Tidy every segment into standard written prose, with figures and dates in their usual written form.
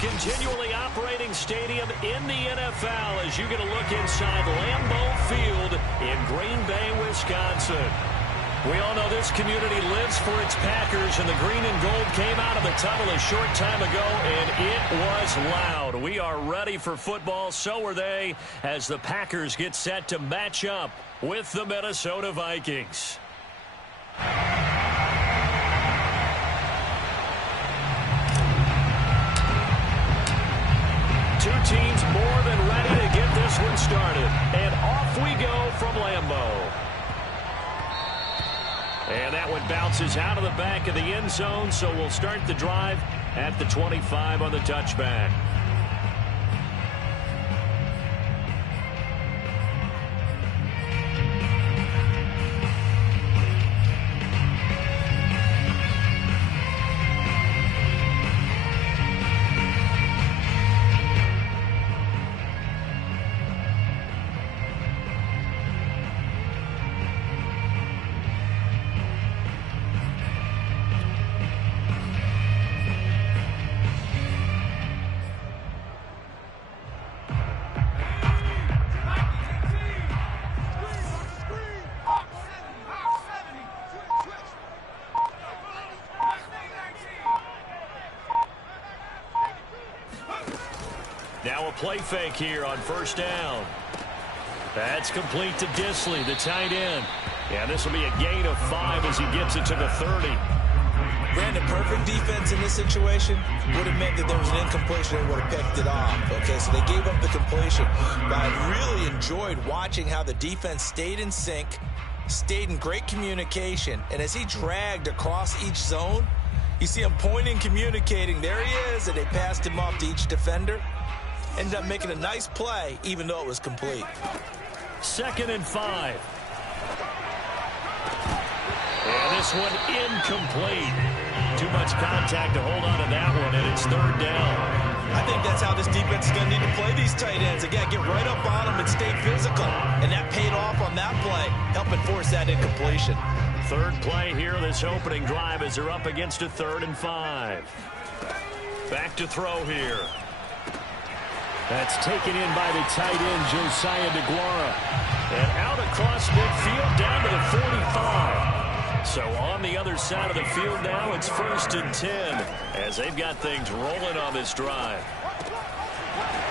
Continually operating stadium in the NFL as you get a look inside Lambeau Field in Green Bay, Wisconsin. We all know this community lives for its Packers, and the green and gold came out of the tunnel a short time ago, and it was loud. We are ready for football, so are they, as the Packers get set to match up with the Minnesota Vikings. Two teams more than ready to get this one started. And off we go from Lambeau. And that one bounces out of the back of the end zone, so we'll start the drive at the 25 on the touchback. Now a play fake here on first down. That's complete to Disley, the tight end. Yeah, this will be a gain of 5 as he gets it to the 30. Brandon, perfect defense in this situation would have meant that there was an incompletion and would have picked it off. Okay, so they gave up the completion. But I really enjoyed watching how the defense stayed in sync, stayed in great communication, and as he dragged across each zone, you see him pointing, communicating. There he is, and they passed him off to each defender. Ended up making a nice play, even though it was complete. 2nd and 5. And this one incomplete. Too much contact to hold on to that one, and it's 3rd down. I think that's how this defense is going to need to play these tight ends. Again, get right up on them and stay physical. And that paid off on that play, helping force that incompletion. 3rd play here, this opening drive, as they're up against a 3rd and 5. Back to throw here. That's taken in by the tight end, Josiah DeGuara. And out across midfield, down to the 45. So on the other side of the field now, it's 1st and 10, as they've got things rolling on this drive.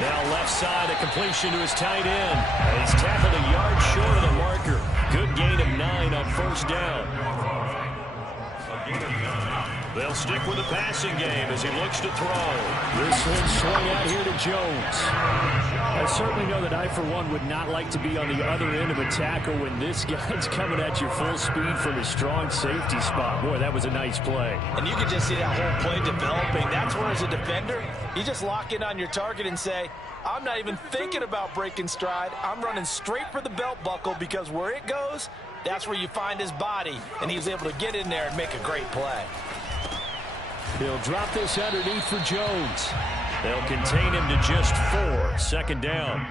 Now left side, a completion to his tight end. He's tackled a yard short of the marker. Good gain of 9 on first down. They'll stick with the passing game as he looks to throw. This one swung out here to Jones. I certainly know that I, for one, would not like to be on the other end of a tackle when this guy's coming at you full speed from his strong safety spot. Boy, that was a nice play. And you can just see that whole play developing. That's where, as a defender, you just lock in on your target and say, I'm not even thinking about breaking stride. I'm running straight for the belt buckle, because where it goes, that's where you find his body. And he was able to get in there and make a great play. He'll drop this underneath for Jones. They'll contain him to just 4. Second down.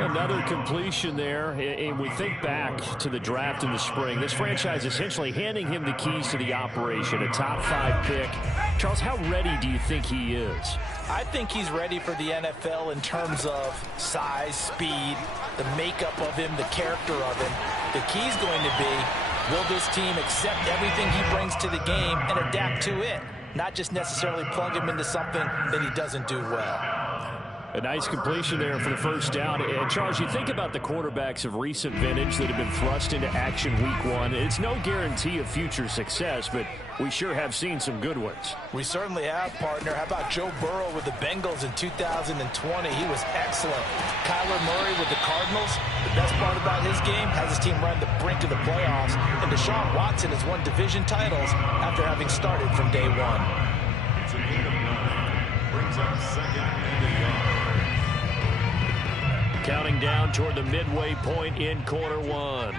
Another completion there. And we think back to the draft in the spring. This franchise essentially handing him the keys to the operation, a top 5 pick. Charles, how ready do you think he is? I think he's ready for the NFL in terms of size, speed, the makeup of him, the character of him. The key's going to be, will this team accept everything he brings to the game and adapt to it? Not just necessarily plug him into something that he doesn't do well. A nice completion there for the first down. And Charles, you think about the quarterbacks of recent vintage that have been thrust into action week 1. It's no guarantee of future success, but we sure have seen some good ones. We certainly have, partner. How about Joe Burrow with the Bengals in 2020? He was excellent. Kyler Murray with the Cardinals. The best part about his game, has his team run the brink of the playoffs. And Deshaun Watson has won division titles after having started from day 1. It's a gain of 9. Brings up second and a yard. Counting down toward the midway point in quarter 1.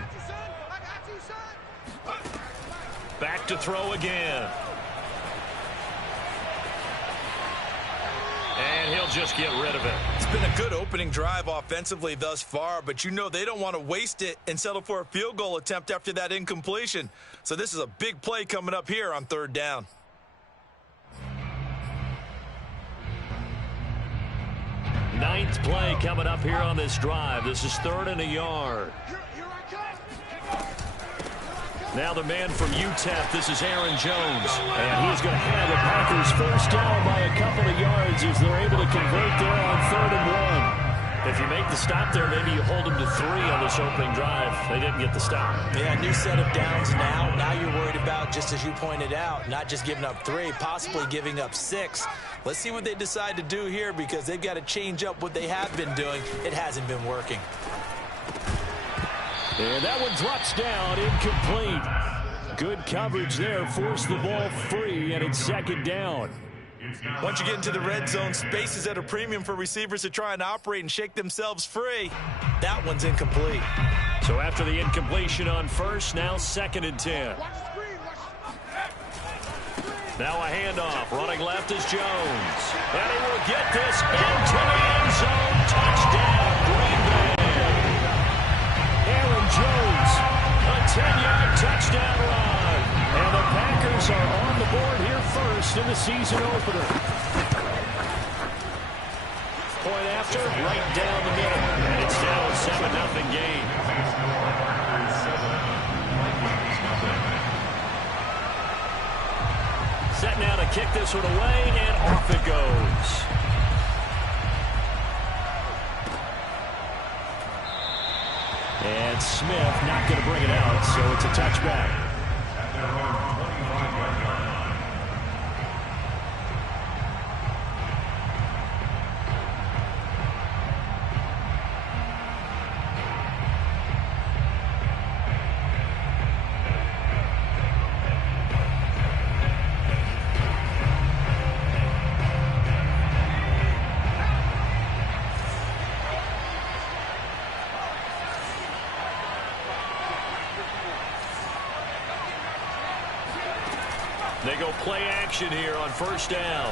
Back to throw again. And he'll just get rid of it. It's been a good opening drive offensively thus far, but you know they don't want to waste it and settle for a field goal attempt after that incompletion. So this is a big play coming up here on third down. Ninth play coming up here on this drive. This is 3rd and a yard. Now the man from UTEP, this is Aaron Jones. And he's going to have the Packers first down by a couple of yards as they're able to convert there on 3rd and 1. If you make the stop there, maybe you hold them to 3 on this opening drive. They didn't get the stop. Yeah, new set of downs now. Now you're worried about, just as you pointed out, not just giving up 3, possibly giving up 6. Let's see what they decide to do here, because they've got to change up what they have been doing. It hasn't been working. And that one drops down, incomplete. Good coverage there, forced the ball free, and it's 2nd down. Once you get into the red zone, space is at a premium for receivers to try and operate and shake themselves free. That one's incomplete. So after the incompletion on first, now 2nd and 10. Now a handoff. Running left is Jones. And he will get this into the end zone. Touchdown, Green Bay. Aaron Jones. A 10-yard touchdown run. And the Packers are on the board here first in the season opener. Point after, right down the middle. And it's now a 7-0 game. Set now to kick this one away, and off it goes. And Smith not going to bring it out, so it's a touchback. They go play action here on first down.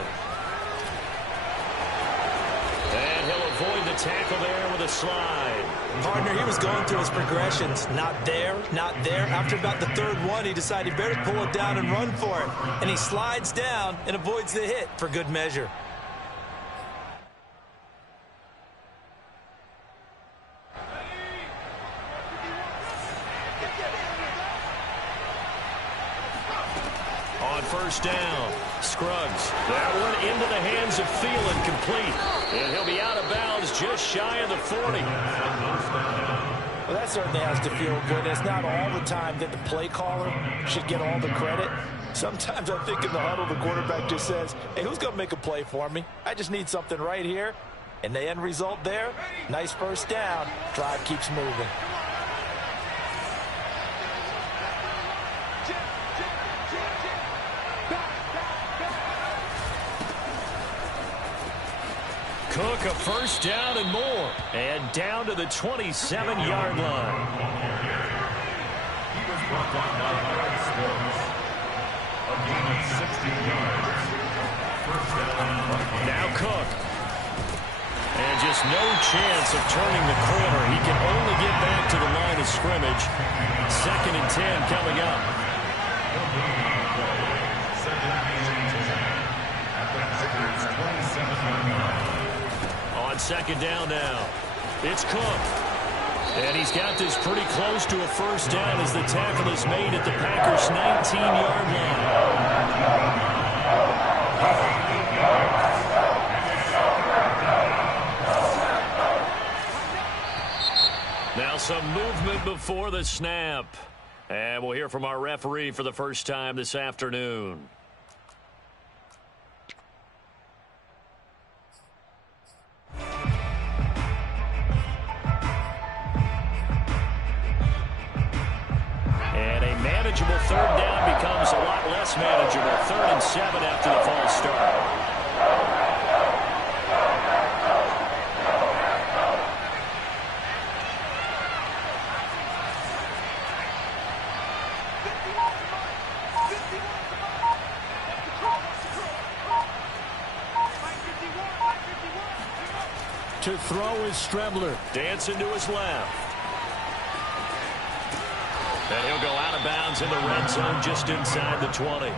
And he'll avoid the tackle there with a slide. Partner, he was going through his progressions. Not there, not there. After about the 3rd one, he decided better pull it down and run for it. And he slides down and avoids the hit for good measure. first down. Scruggs. That one into the hands of Thielen, complete. And he'll be out of bounds just shy of the 40. Well, that certainly has to feel good. It's not all the time that the play caller should get all the credit. Sometimes I think in the huddle, the quarterback just says, hey, who's going to make a play for me? I just need something right here. And the end result there, nice first down. Drive keeps moving. Cook, a first down and more. And down to the 27-yard line. He was brought down by Regs Sports. A gain of 60 yards. First down. Now Cook. And just no chance of turning the corner. He can only get back to the line of scrimmage. 2nd and 10 coming up. On 2nd down now. It's Cook. And he's got this pretty close to a first down as the tackle is made at the Packers' 19-yard line. Now some movement before the snap. And we'll hear from our referee for the first time this afternoon. Manageable 3rd down becomes a lot less manageable. 3rd and 7 after the false start. To throw is Strebler. Dancing to his left. And he'll go out of bounds in the red zone just inside the 20.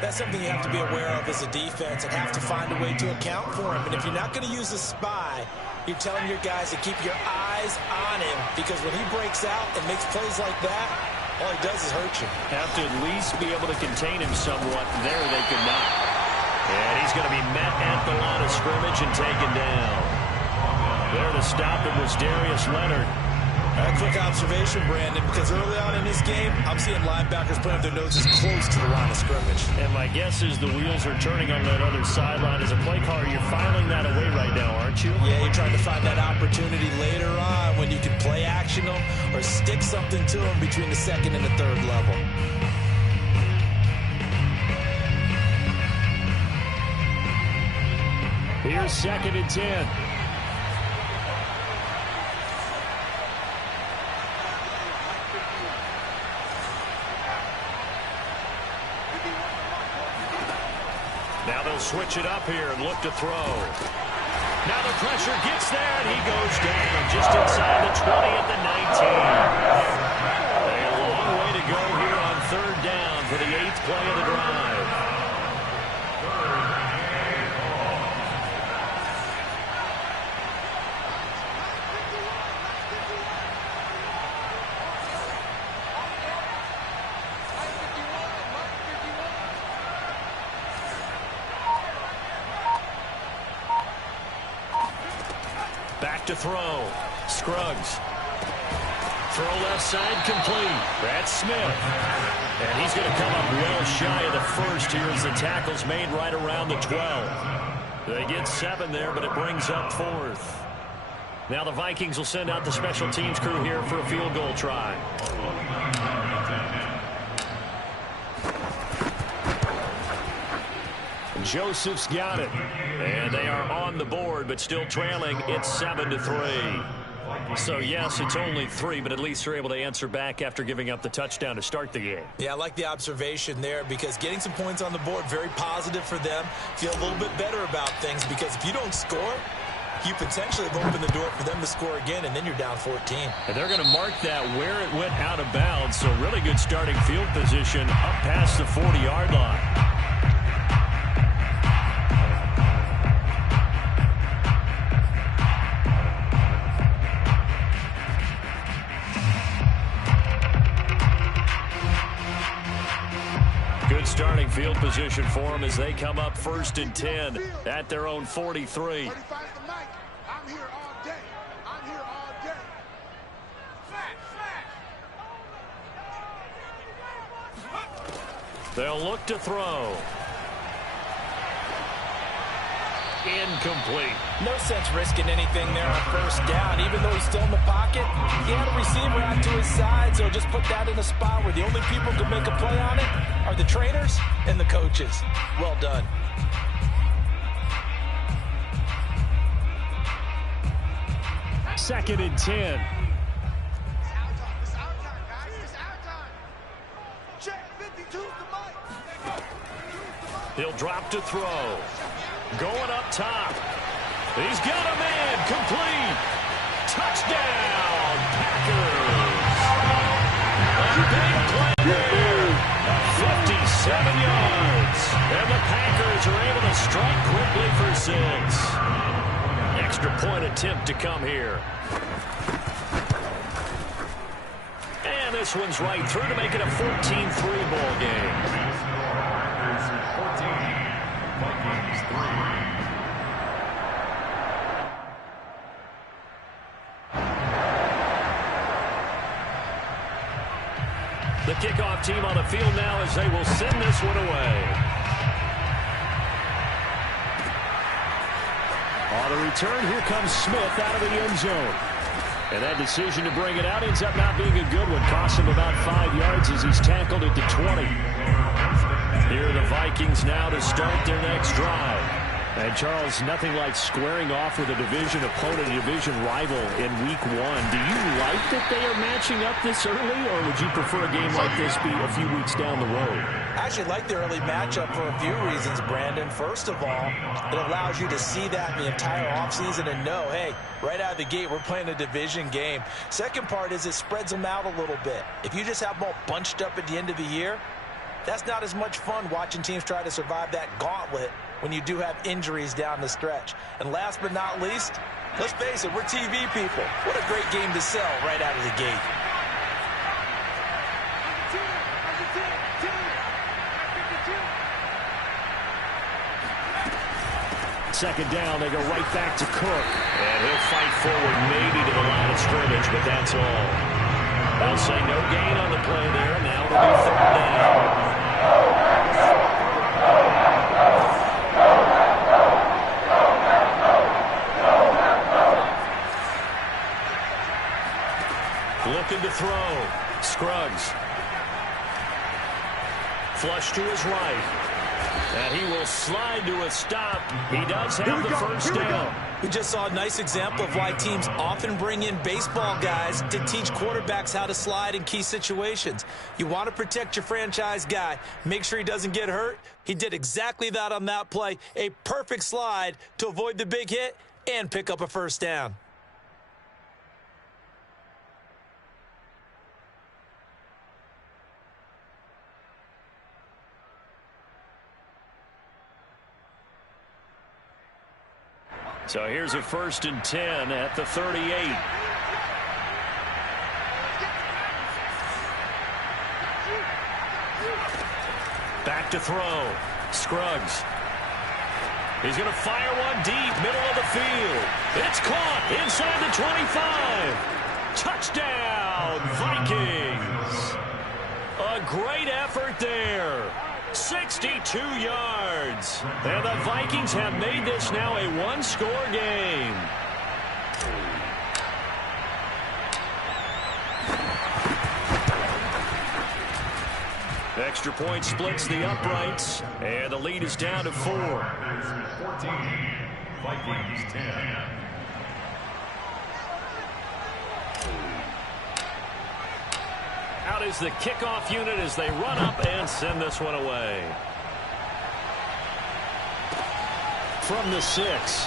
That's something you have to be aware of as a defense and have to find a way to account for him. And if you're not going to use a spy, you're telling your guys to keep your eyes on him, because when he breaks out and makes plays like that, all he does is hurt you. Have to at least be able to contain him somewhat. There they could not. And he's going to be met at the line of scrimmage and taken down. There to stop him was Darius Leonard. A quick observation, Brandon, because early on in this game, I'm seeing linebackers putting their noses close to the line of scrimmage. And my guess is the wheels are turning on that other sideline. As a play caller, you're filing that away right now, aren't you? Yeah, you're trying to find that opportunity later on when you can play action them or stick something to them between the 2nd and the 3rd level. Here's 2nd and 10. Now they'll switch it up here and look to throw. Now the pressure gets there, and he goes down just inside the 20 at the 19. A long way to go here on 3rd down for the 8th play of the drive. Back to throw. Scruggs. Throw left side complete. That's Smith. And he's going to come up well shy of the 1st here as the tackle's made right around the 12. They get 7 there, but it brings up 4th. Now the Vikings will send out the special teams crew here for a field goal try. Joseph's got it. And they are on the board, but still trailing. It's 7-3. So, yes, it's only 3, but at least they're able to answer back after giving up the touchdown to start the game. Yeah, I like the observation there, because getting some points on the board, very positive for them. Feel a little bit better about things, because if you don't score, you potentially have opened the door for them to score again, and then you're down 14. And they're going to mark that where it went out of bounds. So really good starting field position up past the 40-yard line. Starting field position for them as they come up 1st and 10 at their own 43. I'm here all day. I'm here all day. They'll look to throw. Incomplete. No sense risking anything there on 1st down. Even though he's still in the pocket, he had a receiver out to his side, so just put that in a spot where the only people who can make a play on it are the trainers and the coaches. Well done. Second and 10. It's our time, guys. It's our time. Check 52's the mic. He'll drop to throw. Going up top. He's got a man. Complete. Touchdown, Packers. A big play there. 57 yards. And the Packers are able to strike quickly for 6. Extra point attempt to come here. And this one's right through to make it a 14-3 ball game. The kickoff team on the field now as they will send this one away. On the return, here comes Smith out of the end zone. And that decision to bring it out ends up not being a good one. Costs him about 5 yards as he's tackled at the 20. Here are the Vikings now to start their next drive. And, Charles, nothing like squaring off with a division opponent, a division rival in Week 1. Do you like that they are matching up this early, or would you prefer a game like this be a few weeks down the road? I actually like the early matchup for a few reasons, Brandon. First of all, it allows you to see that the entire offseason and know, hey, right out of the gate, we're playing a division game. Second part is it spreads them out a little bit. If you just have them all bunched up at the end of the year, that's not as much fun watching teams try to survive that gauntlet when you do have injuries down the stretch. And last but not least, let's face it, we're TV people. What a great game to sell right out of the gate. Second down, they go right back to Cook. And he'll fight forward maybe to the line of scrimmage, but that's all. They'll say no gain on the play there. Now it'll be 3rd down. Looking to throw. Scruggs. Flush to his right. And he will slide to a stop. He does have the first down. We just saw a nice example of why teams often bring in baseball guys to teach quarterbacks how to slide in key situations. You want to protect your franchise guy. Make sure he doesn't get hurt. He did exactly that on that play. A perfect slide to avoid the big hit and pick up a first down. So here's a 1st and 10 at the 38. Back to throw. Scruggs. He's going to fire one deep, middle of the field. It's caught inside the 25. Touchdown, Vikings. A great effort there. 62 yards. And the Vikings have made this now a one-score game. Extra point splits the uprights, and the lead is down to 4. 14, Vikings 10. Out is the kickoff unit as they run up and send this one away. From the 6.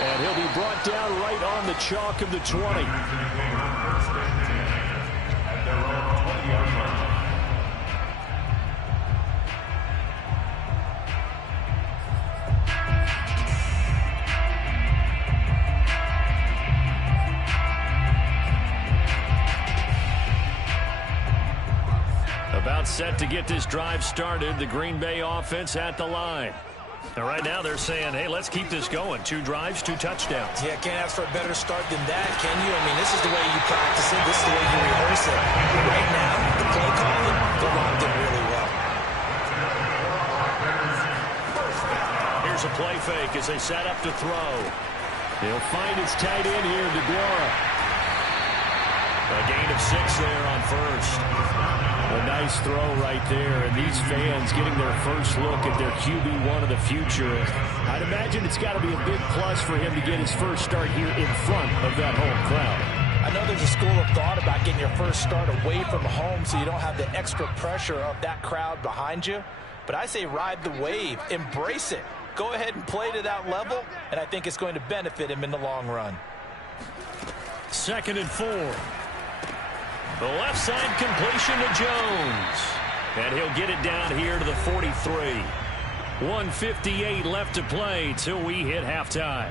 And he'll be brought down right on the chalk of the 20. Timeout set to get this drive started. The Green Bay offense at the line. Now, right now they're saying, hey, let's keep this going. 2 drives, 2 touchdowns. Yeah, can't ask for a better start than that, can you? I mean, this is the way you practice it. This is the way you rehearse it. Right now, the play calling, they're locked in really well. Here's a play fake as they set up to throw. He'll find his tight end here, DeGuara. A gain of 6 there on first. A nice throw right there, and these fans getting their first look at their QB1 of the future. I'd imagine it's got to be a big plus for him to get his first start here in front of that home crowd. I know there's a school of thought about getting your first start away from home so you don't have the extra pressure of that crowd behind you. But I say ride the wave, embrace it. Go ahead and play to that level, and I think it's going to benefit him in the long run. 2nd and 4. The left side completion to Jones. And he'll get it down here to the 43. 1:58 left to play till we hit halftime.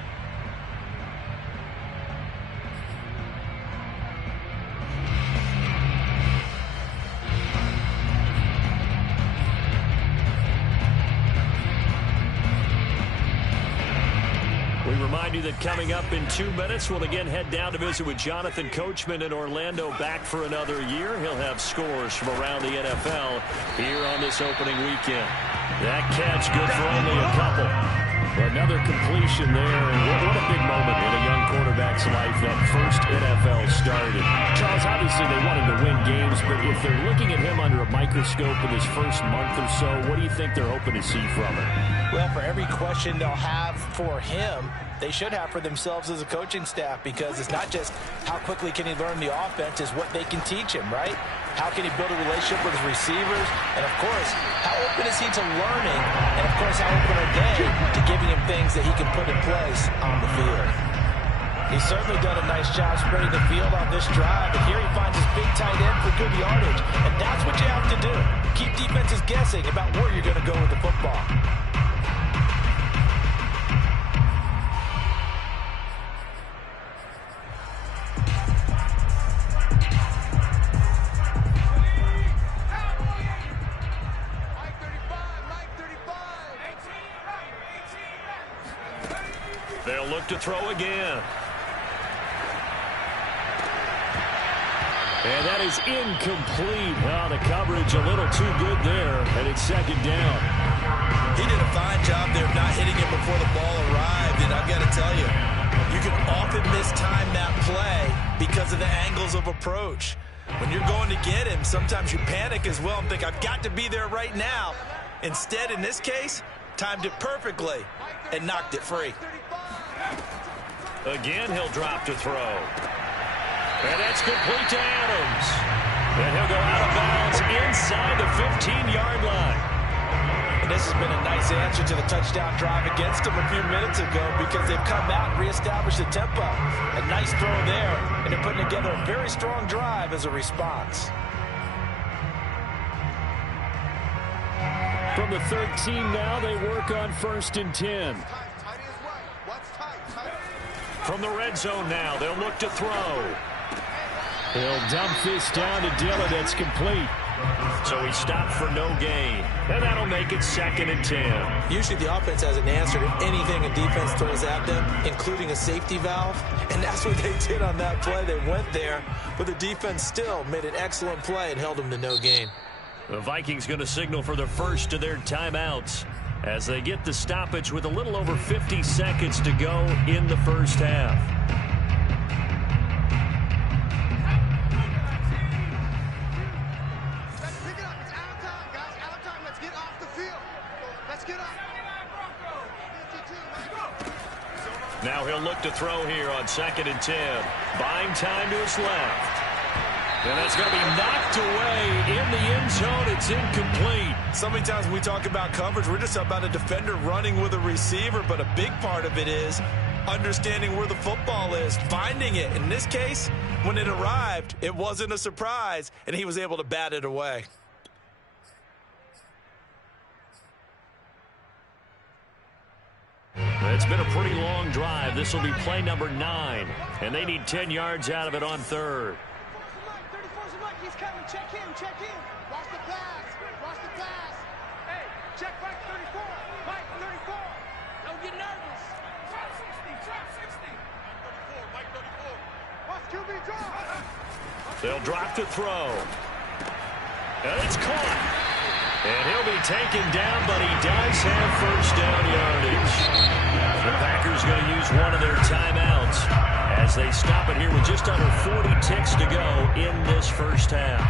We remind you that coming up in 2 minutes, we'll again head down to visit with Jonathan Coachman in Orlando, back for another year. He'll have scores from around the NFL here on this opening weekend. That catch good for only a couple. Another completion there, and what a big moment in a young quarterback's life, that first NFL started. Charles, obviously they wanted to win games, but if they're looking at him under a microscope in his first month or so, what do you think they're hoping to see from him? Well, for every question they'll have for him, they should have for themselves as a coaching staff, because it's not just how quickly can he learn the offense, it's what they can teach him, right? How can he build a relationship with his receivers? And, of course, how open is he to learning? And, of course, how open are they to giving him things that he can put in place on the field? He's certainly done a nice job spreading the field on this drive. And here he finds his big tight end for good yardage. And that's what you have to do. Keep defenses guessing about where you're going to go with the football. They'll look to throw again. And that is incomplete. Oh, the coverage a little too good there, and it's 2nd down. He did a fine job there of not hitting him before the ball arrived, and I've got to tell you, you can often mistime that play because of the angles of approach. When you're going to get him, sometimes you panic as well and think, I've got to be there right now. Instead, in this case, timed it perfectly and knocked it free. Again, he'll drop to throw. And that's complete to Adams. And he'll go out of bounds inside the 15-yard line. And this has been a nice answer to the touchdown drive against them a few minutes ago, because they've come out and reestablished the tempo. A nice throw there, and they're putting together a very strong drive as a response. From the 13 now, they work on 1st and 10. From the red zone now, they'll look to throw. He'll dump this down to Dillon. It's complete. So he stopped for no gain. And that'll make it 2nd and 10. Usually the offense has an answer to anything a defense throws at them, including a safety valve. And that's what they did on that play. They went there, but the defense still made an excellent play and held them to no gain. The Vikings going to signal for the first of their timeouts as they get the stoppage with a little over 50 seconds to go in the first half. Let's pick it up. It's out of time, guys. Out of time. Let's get off the field. Let's get up. Now he'll look to throw here on 2nd and 10. Buying time to his left. And that's going to be knocked away in the end zone. It's incomplete. So many times when we talk about coverage, we're just about a defender running with a receiver, but a big part of it is understanding where the football is, finding it. In this case, when it arrived, it wasn't a surprise, and he was able to bat it away. It's been a pretty long drive. This will be play number 9, and they need 10 yards out of it on 3rd. he's coming. Check him. Check him. Watch the pass. Watch the pass. Hey, check Mike 34. Mike 34. Don't get nervous. Trap 60. Trap 60. Mike 34. Watch QB drop. They'll drop to throw. And it's caught. And he'll be taken down, but he does have first down yardage. The Packers going to use one of their timeouts as they stop it here with just under 40 ticks to go in this first half.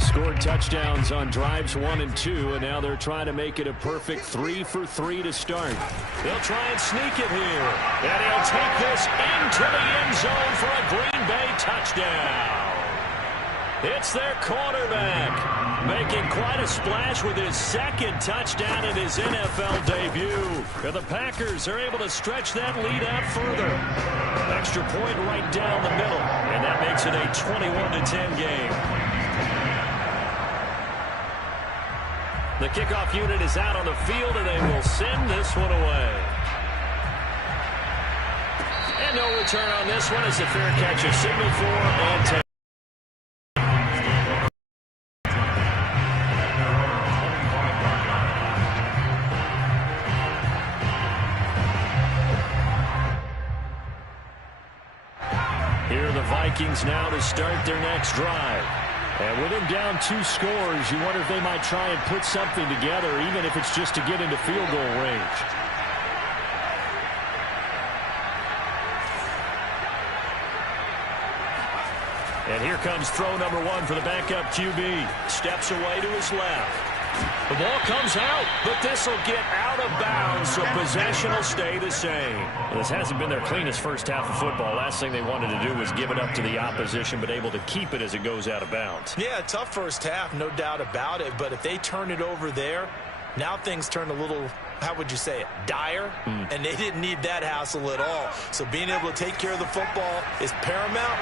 Scored touchdowns on drives 1 and 2, and now they're trying to make it a perfect 3 for 3 to start. They'll try and sneak it here, and he'll take this into the end zone for a Green Bay touchdown. It's their quarterback making quite a splash with his second touchdown in his NFL debut. And the Packers are able to stretch that lead out further. Extra point right down the middle, and that makes it a 21-10 game. The kickoff unit is out on the field, and they will send this one away. And no return on this one as the fair catch is signaled for and taken. Here are the Vikings now to start their next drive. And with him down 2 scores, you wonder if they might try and put something together, even if it's just to get into field goal range. And here comes throw number 1 for the backup QB. Steps away to his left. The ball comes out, but this will get out of bounds, so possession will stay the same. Well, this hasn't been their cleanest first half of football. Last thing they wanted to do was give it up to the opposition, but able to keep it as it goes out of bounds. Yeah, tough first half, no doubt about it. But if they turn it over there, now things turn a little, how would you say it, dire? And they didn't need that hassle at all. So being able to take care of the football is paramount.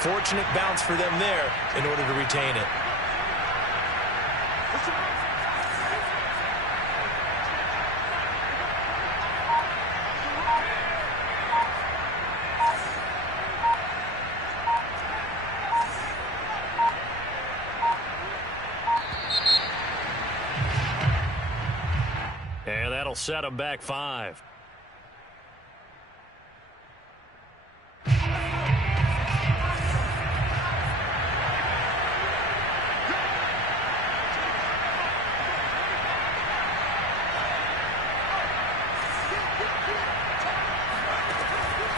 Fortunate bounce for them there in order to retain it. And that'll set them back 5.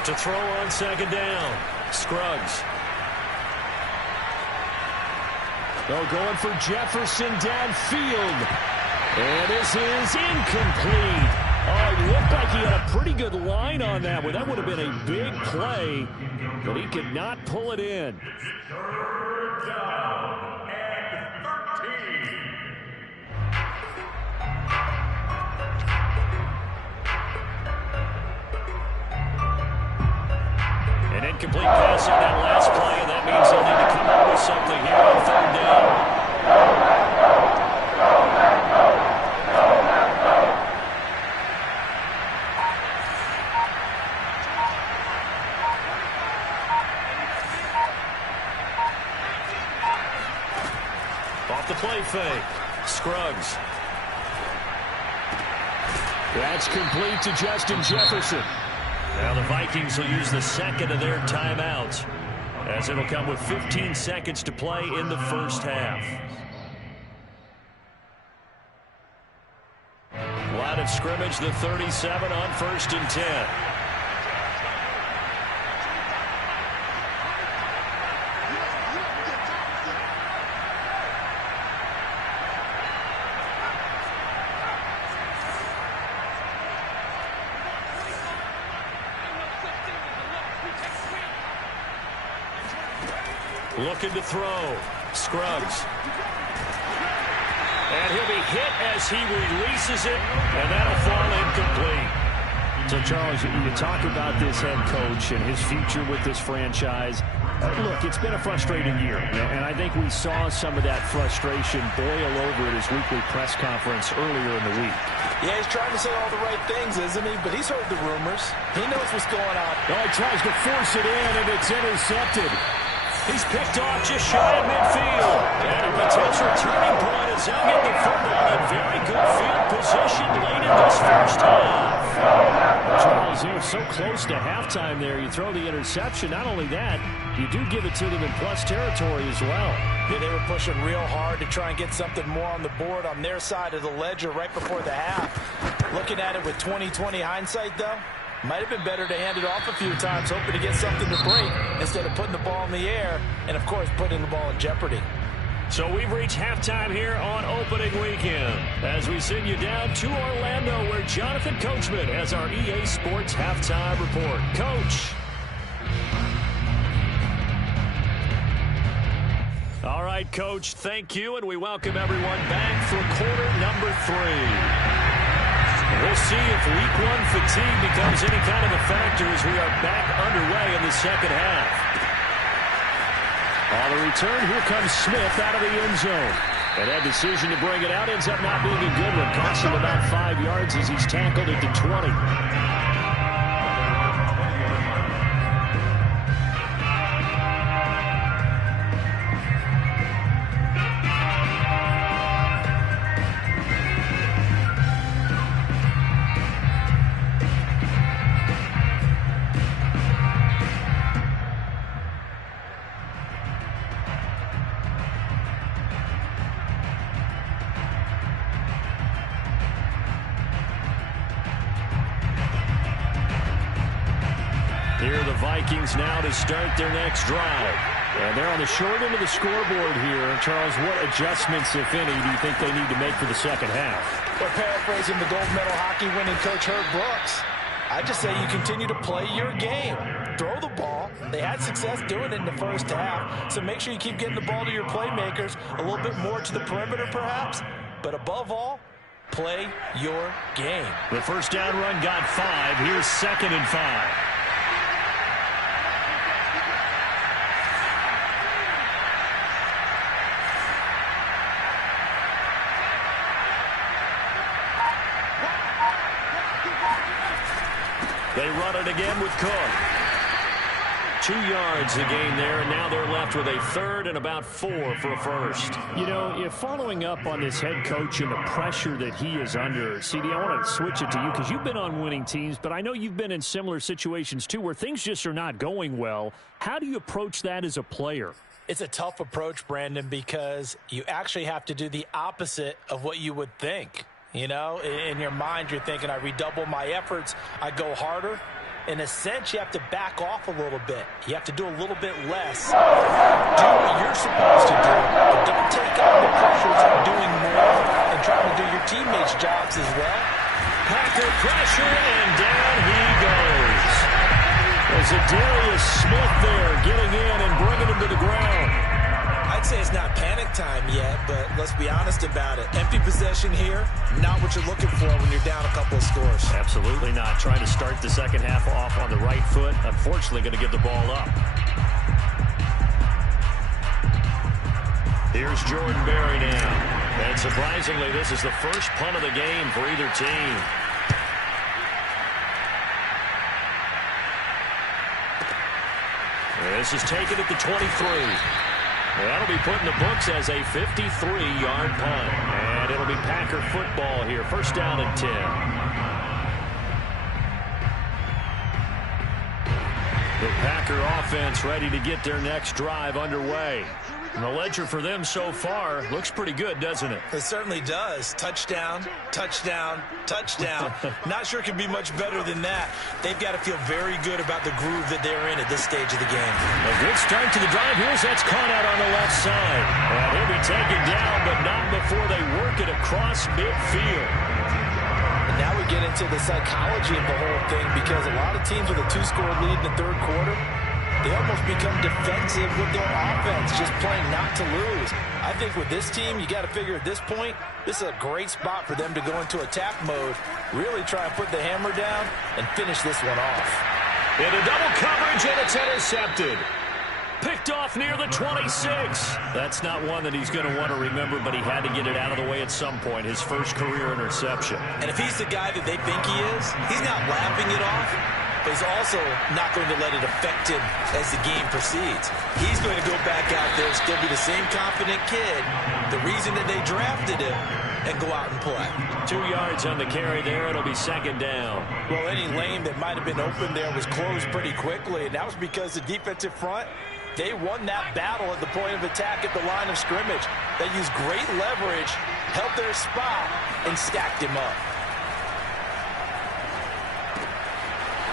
To throw on second down, Scruggs. They're going for Jefferson downfield. And this is incomplete. Oh, it looked like he had a pretty good line on that one. That would have been a big play, but he could not pull it in. Third down and 13. An incomplete pass on that last play, and that means they'll need to come up with something here on third down. Off the play fake, Scruggs. That's complete to Justin Jefferson. Now the Vikings will use the second of their timeouts, as it'll come with 15 seconds to play in the first half. Line of scrimmage, the 37 on 1st and 10. Looking to throw. Scruggs. And he'll be hit as he releases it, and that'll fall incomplete. So, Charles, you talk about this head coach and his future with this franchise. Look, it's been a frustrating year, and I think we saw some of that frustration boil over at his weekly press conference earlier in the week. Yeah, he's trying to say all the right things, isn't he? But he's heard the rumors. He knows what's going on. Oh, he tries to force it in, and it's intercepted. He's picked off just shy of midfield. And a potential turning point as they'll get the football in very good field position late in this first half. Charles, he was so close to halftime there. You throw the interception. Not only that, you do give it to them in plus territory as well. Yeah, they were pushing real hard to try and get something more on the board on their side of the ledger right before the half. Looking at it with 20/20 hindsight, though, might have been better to hand it off a few times, hoping to get something to break instead of putting the ball in the air and, of course, putting the ball in jeopardy. So we've reached halftime here on opening weekend as we send you down to Orlando where Jonathan Coachman has our EA Sports halftime report. Coach. All right, Coach, thank you, and we welcome everyone back for quarter number 3. We'll see if week 1 fatigue becomes any kind of a factor as we are back underway in the second half. On the return, here comes Smith out of the end zone. And that decision to bring it out ends up not being a good one. Costs him about 5 yards as he's tackled at the 20. Here are the Vikings now to start their next drive. And they're on the short end of the scoreboard here. Charles, what adjustments, if any, do you think they need to make for the second half? Well, paraphrasing the gold medal hockey winning coach Herb Brooks, I just say you continue to play your game. Throw the ball. They had success doing it in the first half. So make sure you keep getting the ball to your playmakers, a little bit more to the perimeter perhaps. But above all, play your game. The first down run got 5. Here's 2nd and 5. They run it again with Cook. 2 yards the game there, and now they're left with a 3rd and about 4 for a first. You know, if following up on this head coach and the pressure that he is under, CD, I want to switch it to you because you've been on winning teams, but I know you've been in similar situations too where things just are not going well. How do you approach that as a player? It's a tough approach, Brandon, because you actually have to do the opposite of what you would think. You know, in your mind, you're thinking, I redouble my efforts, I go harder. In a sense, you have to back off a little bit. You have to do a little bit less. Do what you're supposed to do, but don't take on the pressures of doing more and trying to do your teammates' jobs as well. Packer pressure, and down he goes. There's a Darius Smith there getting in and bringing him to the ground. I'd say it's not panic time yet, but let's be honest about it. Empty possession here, not what you're looking for when you're down a couple of scores. Absolutely not. Trying to start the second half off on the right foot. Unfortunately, going to give the ball up. Here's Jordan Berry now. And surprisingly, this is the first punt of the game for either team. This is taken at the 23. That'll be put in the books as a 53-yard punt. And it'll be Packer football here. First down and 10. The Packer offense ready to get their next drive underway. And the ledger for them so far looks pretty good, doesn't it? It certainly does. Touchdown, touchdown, touchdown. Not sure it can be much better than that. They've got to feel very good about the groove that they're in at this stage of the game. A good start to the drive. Here's that's caught out on the left side. And he'll be taken down, but not before they work it across midfield. And now we get into the psychology of the whole thing because a lot of teams with a 2-score lead in the third quarter, they almost become defensive with their offense, just playing not to lose. I think with this team, you got to figure at this point, this is a great spot for them to go into attack mode, really try and put the hammer down and finish this one off. Into double coverage, and it's intercepted. Picked off near the 26. That's not one that he's going to want to remember, but he had to get it out of the way at some point, his first career interception. And if he's the guy that they think he is, he's not laughing it off, but he's also not going to let it affect him as the game proceeds. He's going to go back out there, still be the same confident kid, the reason that they drafted him, and go out and play. 2 yards on the carry there. It'll be second down. Well, any lane that might have been open there was closed pretty quickly, and that was because the defensive front, they won that battle at the point of attack at the line of scrimmage. They used great leverage, held their spot, and stacked him up.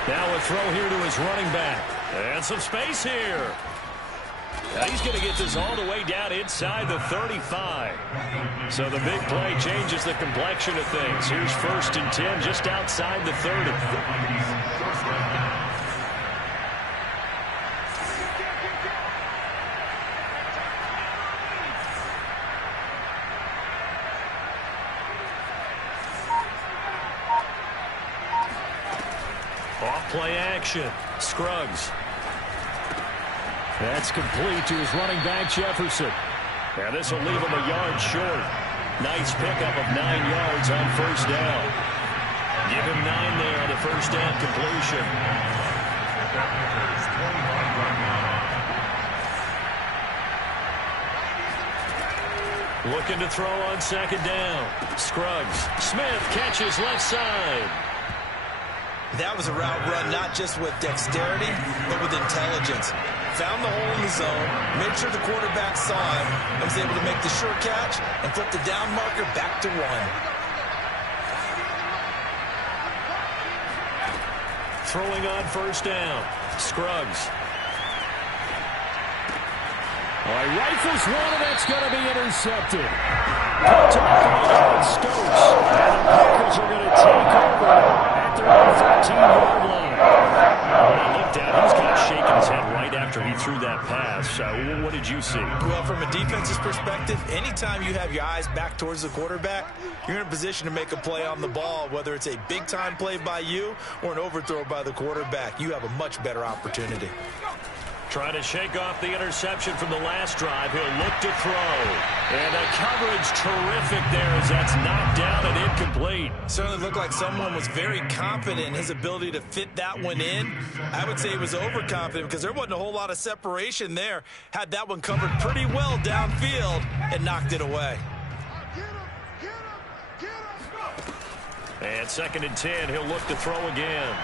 Now a throw here to his running back. And some space here. He's going to get this all the way down inside the 35. So the big play changes the complexion of things. Here's 1st and 10 just outside the 30. Off-play action. Scruggs. That's complete to his running back, Jefferson. And this will leave him a yard short. Nice pickup of 9 yards on 1st down. Give him 9 there on the 1st down completion. Looking to throw on 2nd down. Scruggs. Smith catches left side. That was a route run not just with dexterity, but with intelligence. Found the hole in the zone, made sure the quarterback saw him, and was able to make the sure catch and flip the down marker back to 1. Throwing on 1st down. Scruggs. He rifles one, and that's going to be intercepted. Picked off by Stokes. And the Packers are going to take over at their own 13-yard line. When I looked at, he was kind of shaking his head right after he threw that pass. What did you see? Well, from a defense's perspective, anytime you have your eyes back towards the quarterback, you're in a position to make a play on the ball, whether it's a big-time play by you or an overthrow by the quarterback. You have a much better opportunity. Trying to shake off the interception from the last drive. He'll look to throw. And the coverage terrific there as that's knocked down and incomplete. Certainly looked like someone was very confident in his ability to fit that one in. I would say he was overconfident because there wasn't a whole lot of separation there. Had that one covered pretty well downfield and knocked it away. And 2nd and 10, he'll look to throw again.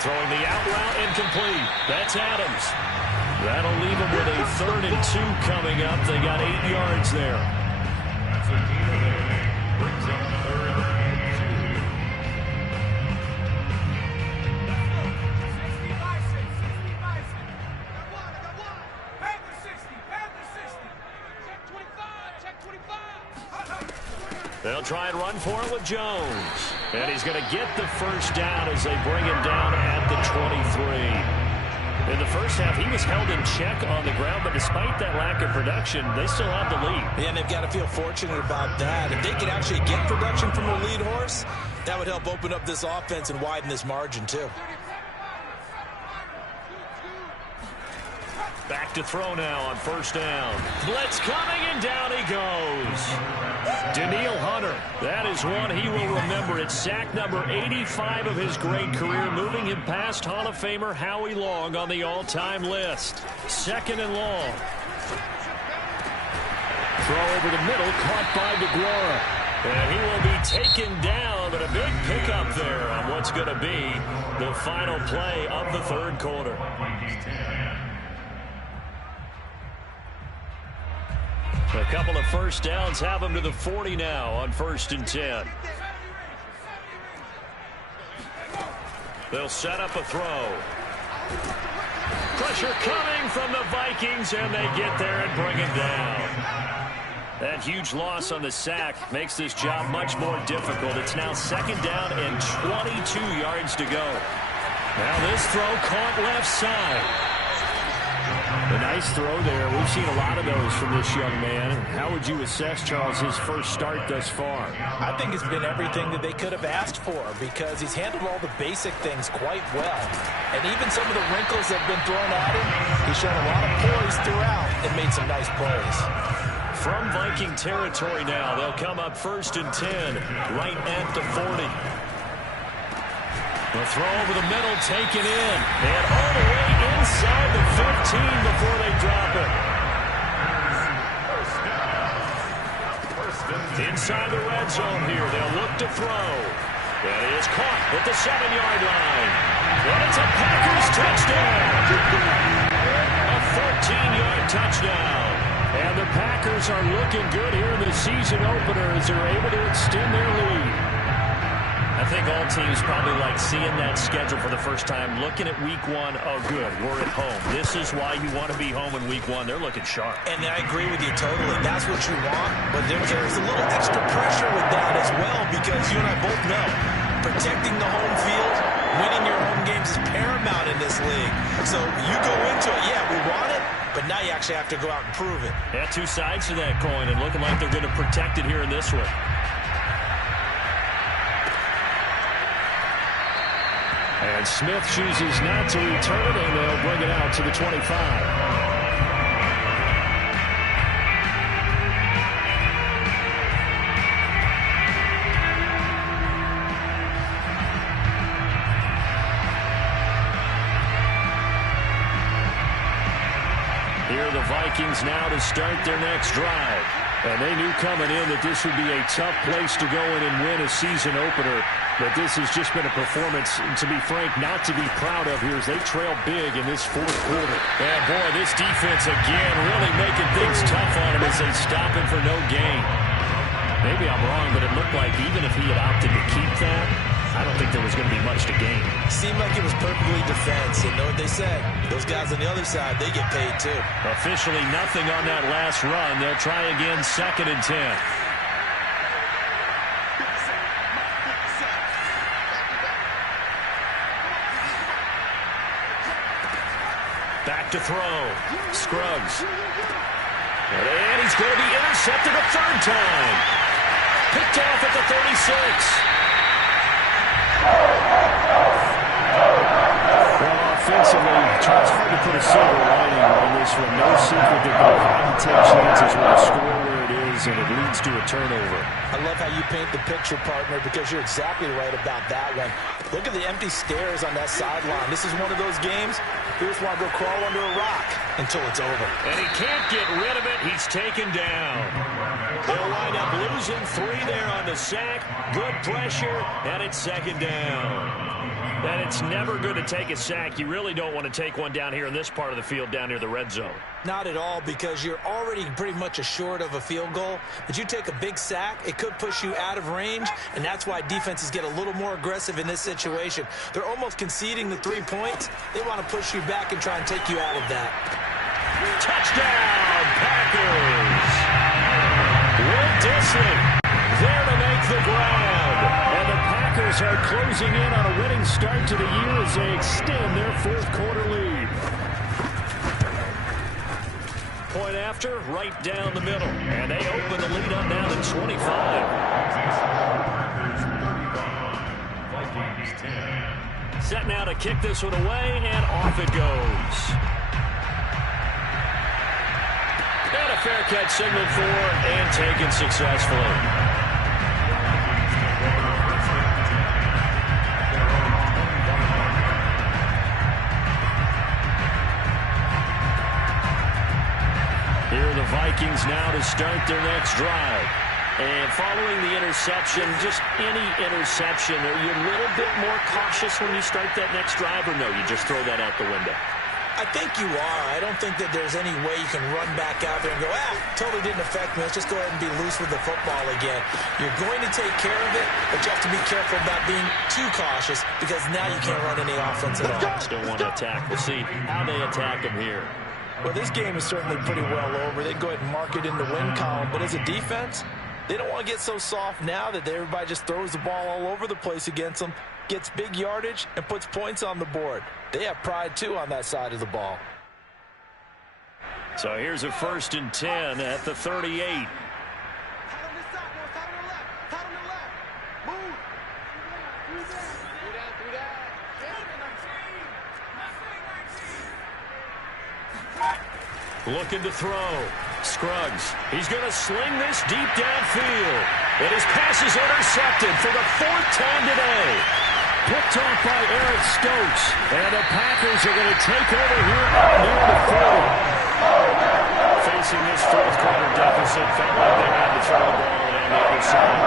Throwing the out route incomplete. That's Adams. That'll leave him with a 3rd and 2 coming up. They got 8 yards there. Brings up 3rd and 2. They'll try and run for it with Jones. And he's going to get the 1st down as they bring him down at the 23. In the first half, he was held in check on the ground, but despite that lack of production, they still have the lead. Yeah, and they've got to feel fortunate about that. If they can actually get production from their lead horse, that would help open up this offense and widen this margin, too. Back to throw now on 1st down. Blitz coming, and down he goes. Daniil Hunter. That is one he will remember. It's sack number 85 of his great career, moving him past Hall of Famer Howie Long on the all-time list. 2nd and long. Throw over the middle, caught by DeGuara. And he will be taken down, but a big pickup there on what's going to be the final play of the 3rd quarter. A couple of 1st downs have him to the 40 now on 1st and 10. They'll set up a throw. Pressure coming from the Vikings, and they get there and bring him down. That huge loss on the sack makes this job much more difficult. It's now 2nd down and 22 yards to go. Now this throw caught left side. A nice throw there. We've seen a lot of those from this young man. How would you assess, Charles, his first start thus far? I think it's been everything that they could have asked for because he's handled all the basic things quite well. And even some of the wrinkles that have been thrown at him, he's shown a lot of poise throughout and made some nice plays. From Viking territory now, they'll come up 1st and 10, right at the 40. The throw over the middle, taken in, and all the way inside the 15 before they drop it. Inside the red zone here, they'll look to throw. And he is caught at the 7-yard line. And it's a Packers touchdown. A 14-yard touchdown. And the Packers are looking good here in the season opener as they're able to extend their lead. I think all teams probably like seeing that schedule for the first time, looking at week 1. Oh, good, we're at home. This is why you want to be home in week 1. They're looking sharp. And I agree with you totally. That's what you want. But there's a little extra pressure with that as well because you and I both know protecting the home field, winning your home games is paramount in this league. So you go into it, yeah, we want it, but now you actually have to go out and prove it. Yeah, two sides to that coin, and looking like they're going to protect it here in this one. And Smith chooses not to return it, and they'll bring it out to the 25. Here the Vikings now to start their next drive. And they knew coming in that this would be a tough place to go in and win a season opener. But this has just been a performance, to be frank, not to be proud of here as they trail big in this 4th quarter. And boy, this defense again really making things tough on him as they stop him for no gain. Maybe I'm wrong, but it looked like even if he had opted to keep that, I don't think there was going to be much to gain. Seemed like it was perfectly defense. And know what they said? Those guys on the other side, they get paid too. Officially nothing on that last run. They'll try again 2nd and 10. Back to throw. Scruggs. And he's going to be intercepted a 3rd time. Picked off at the 36. Well, offensively, Charles, hard to put a silver lining on this one. No secret that they'll have to take chances when the score where it is, and it leads to a turnover. I love how you paint the picture, partner, because you're exactly right about that one. Look at the empty stairs on that sideline. This is one of those games you just want to go crawl under a rock until it's over. And he can't get rid of it. He's taken down. They'll wind up losing 3 there on the sack. Good pressure, and it's 2nd down. And it's never good to take a sack. You really don't want to take one down here in this part of the field down near the red zone. Not at all, because you're already pretty much assured of a field goal. But you take a big sack, it could push you out of range, and that's why defenses get a little more aggressive in this situation. They're almost conceding the 3 points. They want to push you back and try and take you out of that. Touchdown, Packers! Will Disley there to make the grab. And the Packers are closing in on a winning start to the year as they extend their 4th quarter lead. Point after, right down the middle. And they open the lead up now to 25. Set now to kick this one away, and off it goes. And a fair catch signaled for and taken successfully. Here are the Vikings now to start their next drive. And following the interception, just any interception, are you a little bit more cautious when you start that next drive, or no, you just throw that out the window? I think you are. I don't think that there's any way you can run back out there and go, totally didn't affect me. Let's just go ahead and be loose with the football again. You're going to take care of it, but you have to be careful about being too cautious because now you can't run any offense at all. Still want to attack. We'll see how they attack him here. Well, this game is certainly pretty well over. They go ahead and mark it in the win column, but as a defense, they don't want to get so soft now that everybody just throws the ball all over the place against them, gets big yardage, and puts points on the board. They have pride, too, on that side of the ball. So here's a 1st and 10 at the 38. Looking to throw. Scruggs. He's going to sling this deep downfield. And his pass is intercepted for the 4th time today. Picked off by Eric Stokes. And the Packers are going to take over here near the 40. Facing this 4th quarter deficit, felt like they had to throw the ball in the other side.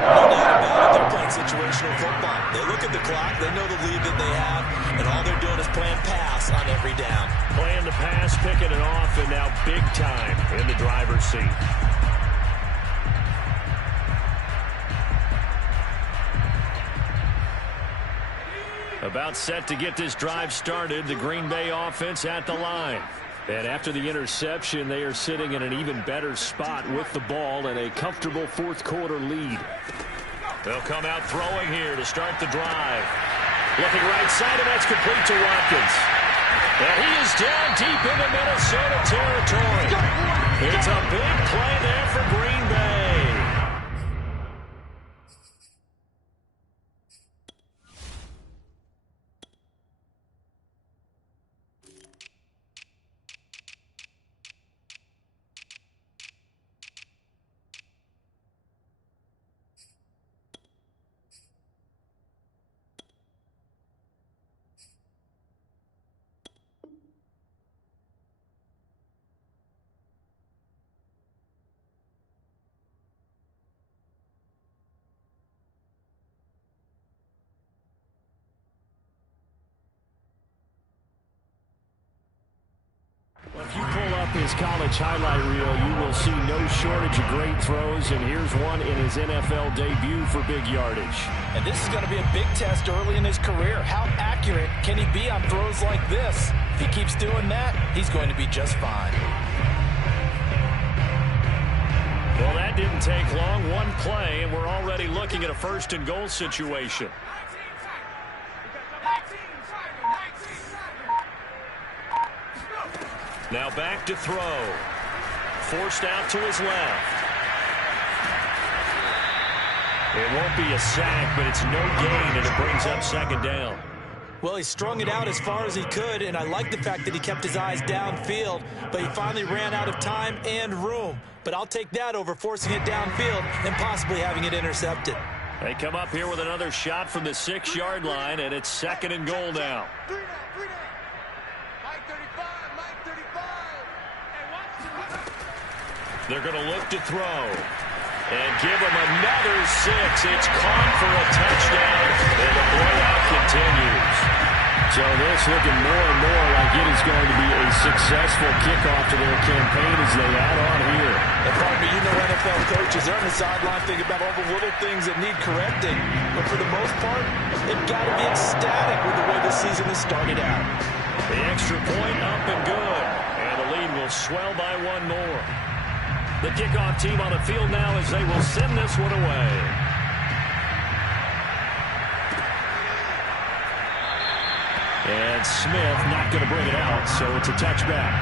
No doubt about it. They're playing situational football. They look at the clock. They know the lead that they have. And all they're doing is playing pass on every down. Playing the pass, picking it off, and now big time in the driver's seat. About set to get this drive started, the Green Bay offense at the line. And after the interception, they are sitting in an even better spot with the ball and a comfortable 4th quarter lead. They'll come out throwing here to start the drive. Looking right side, and that's complete to Watkins. And he is down deep into Minnesota territory. It's a big play there for Green Bay. If you pull up his college highlight reel, you will see no shortage of great throws, and here's one in his NFL debut for big yardage. And this is going to be a big test early in his career. How accurate can he be on throws like this? If he keeps doing that, he's going to be just fine. Well, that didn't take long. One play, and we're already looking at a 1st and goal situation. Now back to throw. Forced out to his left. It won't be a sack, but it's no gain, and it brings up 2nd down. Well, he strung it out as far as he could, and I like the fact that he kept his eyes downfield, but he finally ran out of time and room. But I'll take that over forcing it downfield and possibly having it intercepted. They come up here with another shot from the 6-yard line, and it's 2nd and goal now. They're going to look to throw and give him another 6. It's caught for a touchdown, and the blowout continues. So this looking more and more like it is going to be a successful kickoff to their campaign as they add on here. And pardon me, you know NFL coaches, they're on the sideline thinking about all the little things that need correcting. But for the most part, they've got to be ecstatic with the way the season has started out. The extra point up and good, and the lead will swell by one more. The kickoff team on the field now as they will send this one away. And Smith not going to bring it out, so it's a touchback.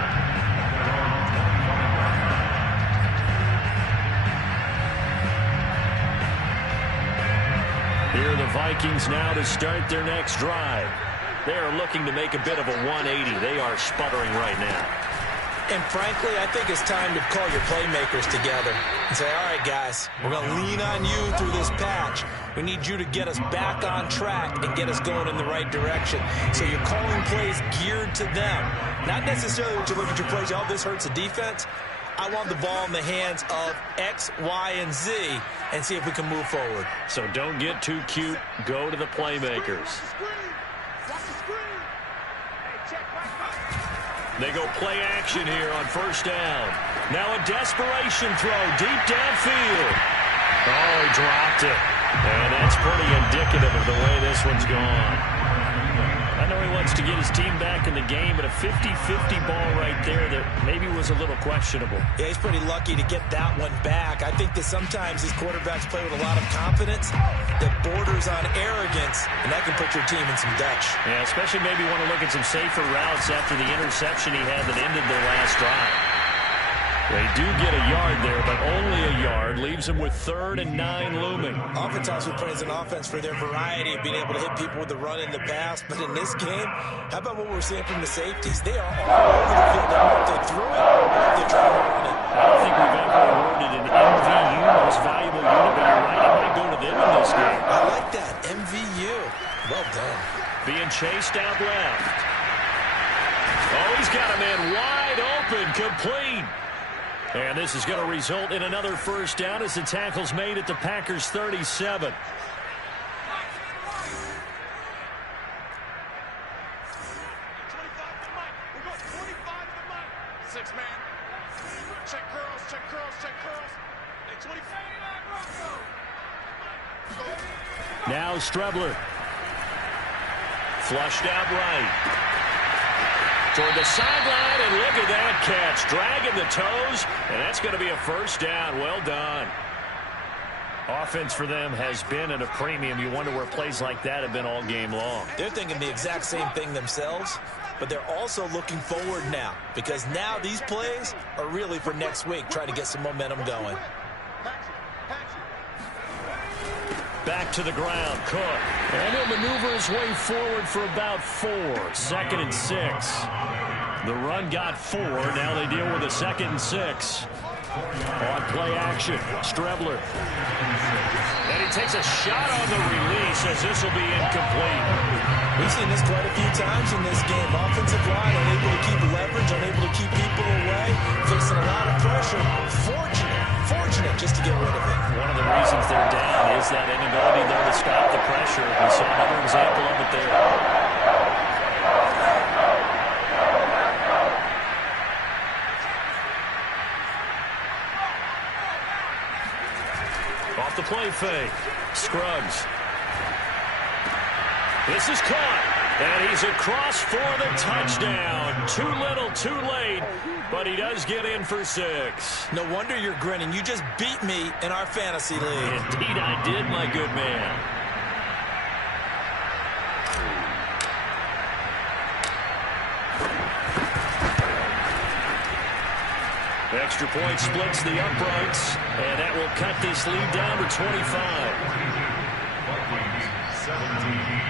Here are the Vikings now to start their next drive. They are looking to make a bit of a 180. They are sputtering right now. And frankly, I think it's time to call your playmakers together and say, all right, guys, we're going to lean on you through this patch. We need you to get us back on track and get us going in the right direction. So you're calling plays geared to them. Not necessarily what you look at your plays, oh, this hurts the defense. I want the ball in the hands of X, Y, and Z and see if we can move forward. So don't get too cute. Go to the playmakers. They go play action here on 1st down. Now a desperation throw deep downfield. Oh, he dropped it. And that's pretty indicative of the way this one's gone. I know he wants chance to get his team back in the game, but a 50-50 ball right there that maybe was a little questionable. Yeah, he's pretty lucky to get that one back. I think that sometimes these quarterbacks play with a lot of confidence that borders on arrogance, and that can put your team in some Dutch. Yeah, especially maybe want to look at some safer routes after the interception he had that ended their last drive. They do get a yard there, but only a yard. Leaves them with 3rd and 9 looming. Oftentimes we praise an offense for their variety of being able to hit people with the run in the pass. But in this game, how about what we're seeing from the safeties? They are all over the field. I don't know if they threw it or if they tried to run it. I don't think we've ever awarded an MVU, most valuable unit, but you're right, it might go to them in this game. I like that, MVU. Well done. Being chased out left. Oh, he's got a man wide open, complete. And this is going to result in another first down as the tackle's made at the Packers' 37. 6-man. Check curls, check curls, check curls. Hey, 20. Now Strebler. Flushed out right. Toward the sideline, and look at that catch. Dragging the toes, and that's going to be a first down. Well done. Offense for them has been at a premium. You wonder where plays like that have been all game long. They're thinking the exact same thing themselves, but they're also looking forward now because now these plays are really for next week, trying to get some momentum going. Back to the ground, Cook. And he'll maneuver his way forward for about 4. 2nd and 6. The run got 4. Now they deal with a 2nd and 6. On play action, Strebler. And he takes a shot on the release as this will be incomplete. We've seen this quite a few times in this game. Offensive line unable to keep leverage, unable to keep people away, facing a lot of pressure. Fortunate just to get rid of it. One of the reasons they're down is that inability there to stop the pressure. We saw another example of it there. Off the play fake. Scruggs. This is caught. And he's across for the touchdown. Too little, too late. But he does get in for 6. No wonder you're grinning. You just beat me in our fantasy league. Indeed I did, my good man. Extra point splits the uprights, and that will cut this lead down to 25. 17.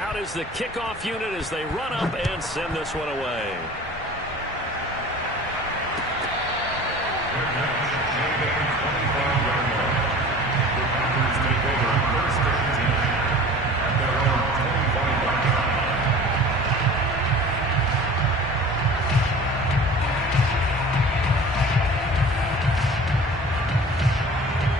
Out is the kickoff unit as they run up and send this one away.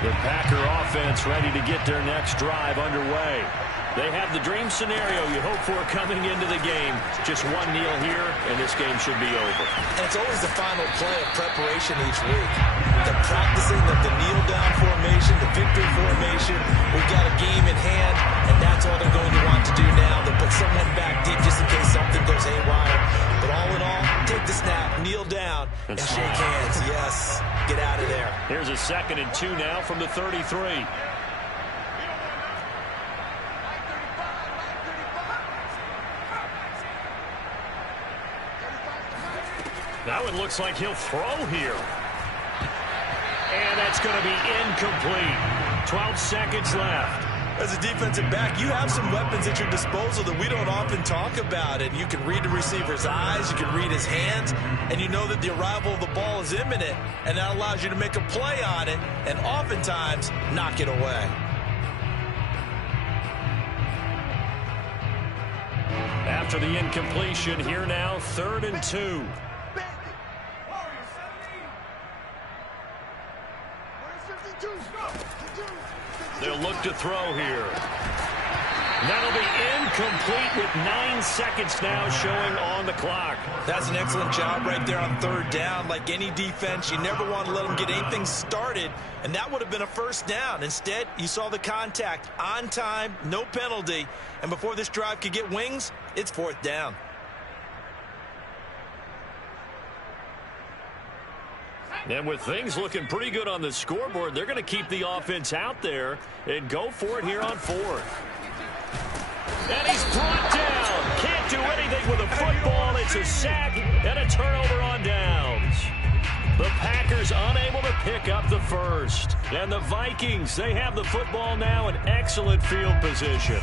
The Packer offense ready to get their next drive underway. They have the dream scenario you hope for coming into the game. Just one kneel here, and this game should be over. And it's always the final play of preparation each week. The practicing of the kneel-down formation, the victory formation. We've got a game in hand, and that's all they're going to want to do now. They'll put someone back deep just in case something goes haywire. But all in all, take the snap, kneel down, and shake hands. Yes, get out of there. Here's a 2nd and 2 now from the 33. That one looks like he'll throw here. And that's going to be incomplete. 12 seconds left. As a defensive back, you have some weapons at your disposal that we don't often talk about. And you can read the receiver's eyes, you can read his hands, and you know that the arrival of the ball is imminent. And that allows you to make a play on it and oftentimes knock it away. After the incompletion, here now, 3rd and 2. They'll look to throw here. That'll be incomplete with 9 seconds now showing on the clock. That's an excellent job right there on third down. Like any defense, you never want to let them get anything started, and that would have been a first down. Instead, you saw the contact on time, no penalty, and before this drive could get wings, it's fourth down. And with things looking pretty good on the scoreboard, they're going to keep the offense out there and go for it here on fourth. And he's brought down. Can't do anything with a football. It's a sack and a turnover on downs. The Packers unable to pick up the first. And the Vikings, they have the football now in excellent field position.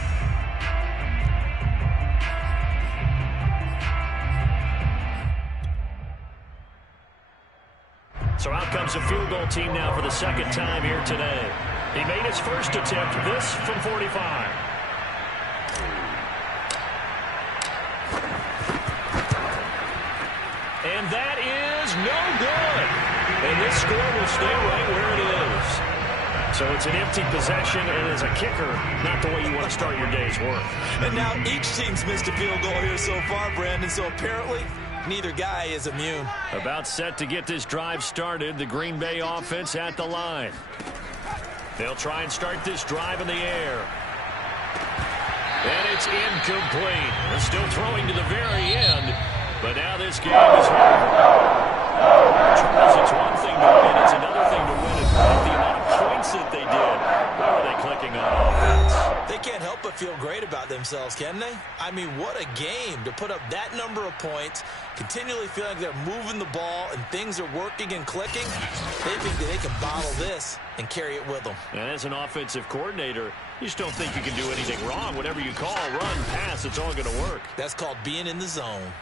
So out comes a field goal team now for the second time here today. He made his first attempt, this from 45. And that is no good. And this score will stay right where it is. So it's an empty possession, and as a kicker, not the way you want to start your day's work. And now each team's missed a field goal here so far, Brandon, so apparently neither guy is immune. About set to get this drive started, the Green Bay offense at the line. They'll try and start this drive in the air. And it's incomplete. They're still throwing to the very end, but now this game is Charles, it's one thing to win, it's another thing to win it. The amount of points that they did, where are they clicking on offense? They can't help but feel great about themselves, can they? I mean, what a game to put up that number of points, continually feel like they're moving the ball and things are working and clicking. They think that they can bottle this and carry it with them. And as an offensive coordinator, you just don't think you can do anything wrong. Whatever you call, run, pass, it's all going to work. That's called being in the zone.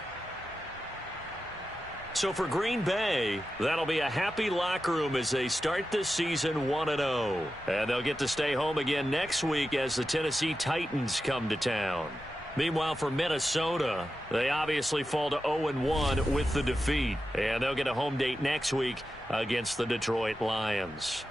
So for Green Bay, that'll be a happy locker room as they start this season 1-0. And they'll get to stay home again next week as the Tennessee Titans come to town. Meanwhile, for Minnesota, they obviously fall to 0-1 with the defeat. And they'll get a home date next week against the Detroit Lions.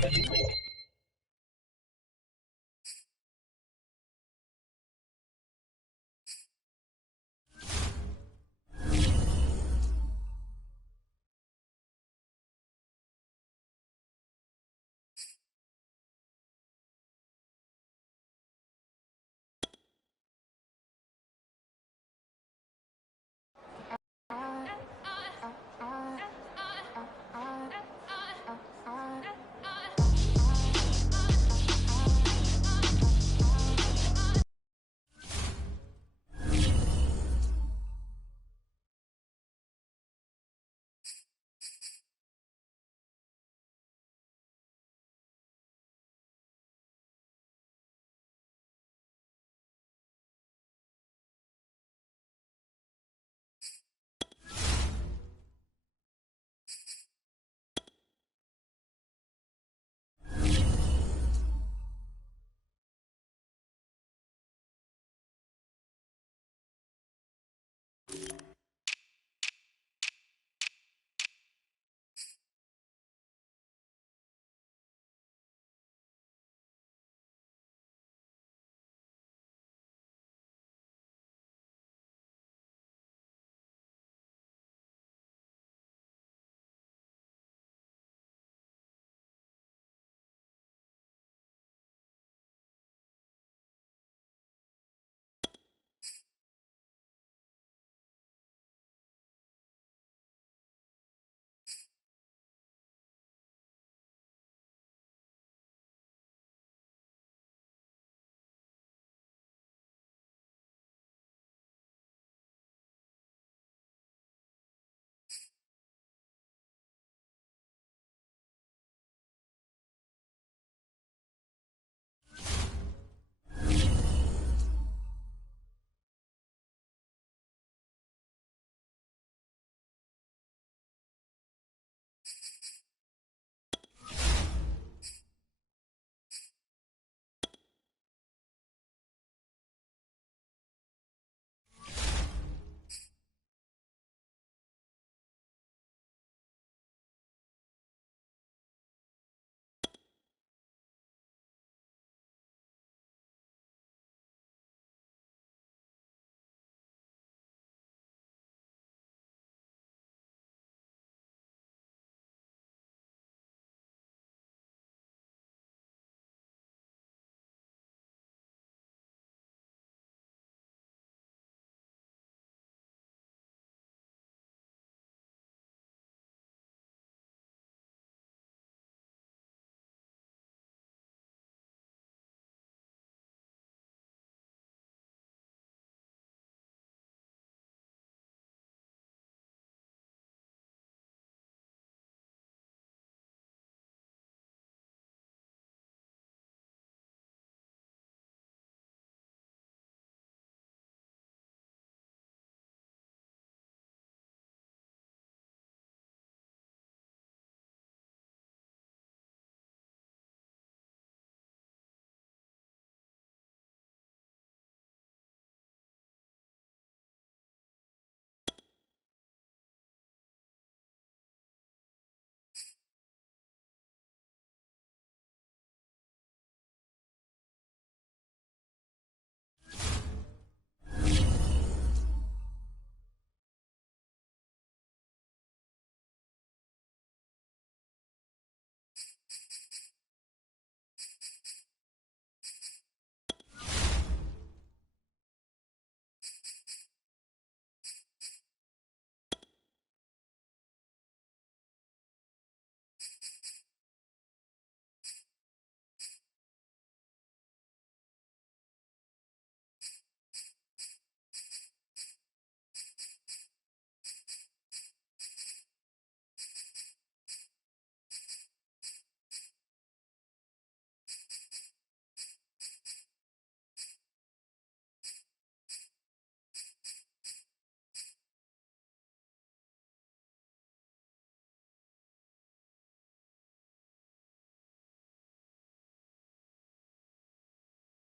Thank you.